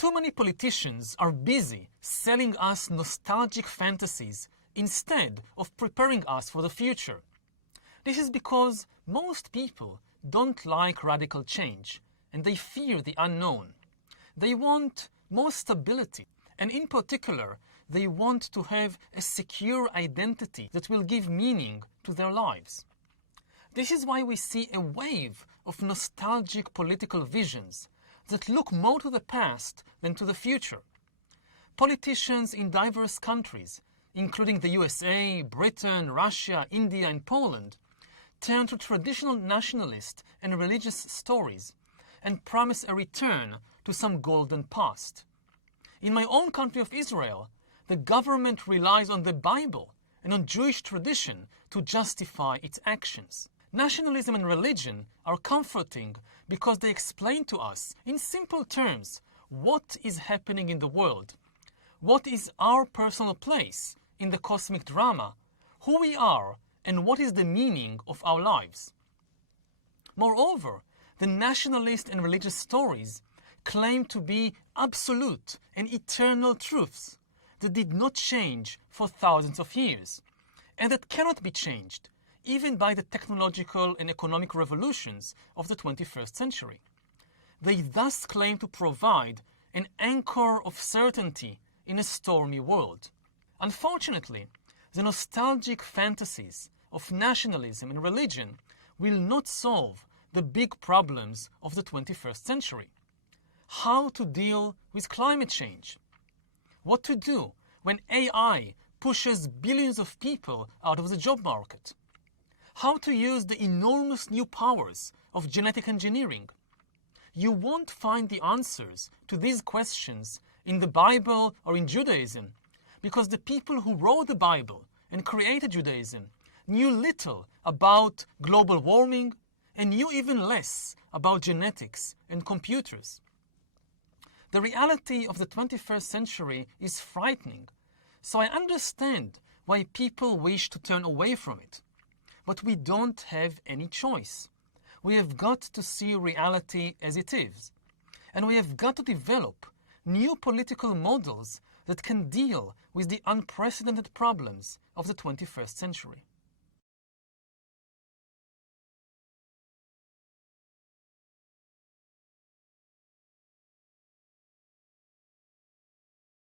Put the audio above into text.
Too many politicians are busy selling us nostalgic fantasies instead of preparing us for the future. This is because most people don't like radical change, and they fear the unknown. They want more stability, and in particular, they want to have a secure identity that will give meaning to their lives. This is why we see a wave of nostalgic political visions that look more to the past than to the future. Politicians in diverse countries, including the USA, Britain, Russia, India, and Poland, turn to traditional nationalist and religious stories and promise a return to some golden past. In my own country of Israel, the government relies on the Bible and on Jewish tradition to justify its actions. Nationalism and religion are comforting because they explain to us in simple terms what is happening in the world, what is our personal place in the cosmic drama, who we are, and what is the meaning of our lives. Moreover, the nationalist and religious stories claim to be absolute and eternal truths that did not change for thousands of years, and that cannot be changed even by the technological and economic revolutions of the 21st century. They thus claim to provide an anchor of certainty in a stormy world. Unfortunately, the nostalgic fantasies of nationalism and religion will not solve the big problems of the 21st century. How to deal with climate change? What to do when AI pushes billions of people out of the job market? How to use the enormous new powers of genetic engineering? You won't find the answers to these questions in the Bible or in Judaism, because the people who wrote the Bible and created Judaism knew little about global warming and knew even less about genetics and computers. The reality of the 21st century is frightening, so I understand why people wish to turn away from it. But we don't have any choice. We have got to see reality as it is. And we have got to develop new political models that can deal with the unprecedented problems of the 21st century.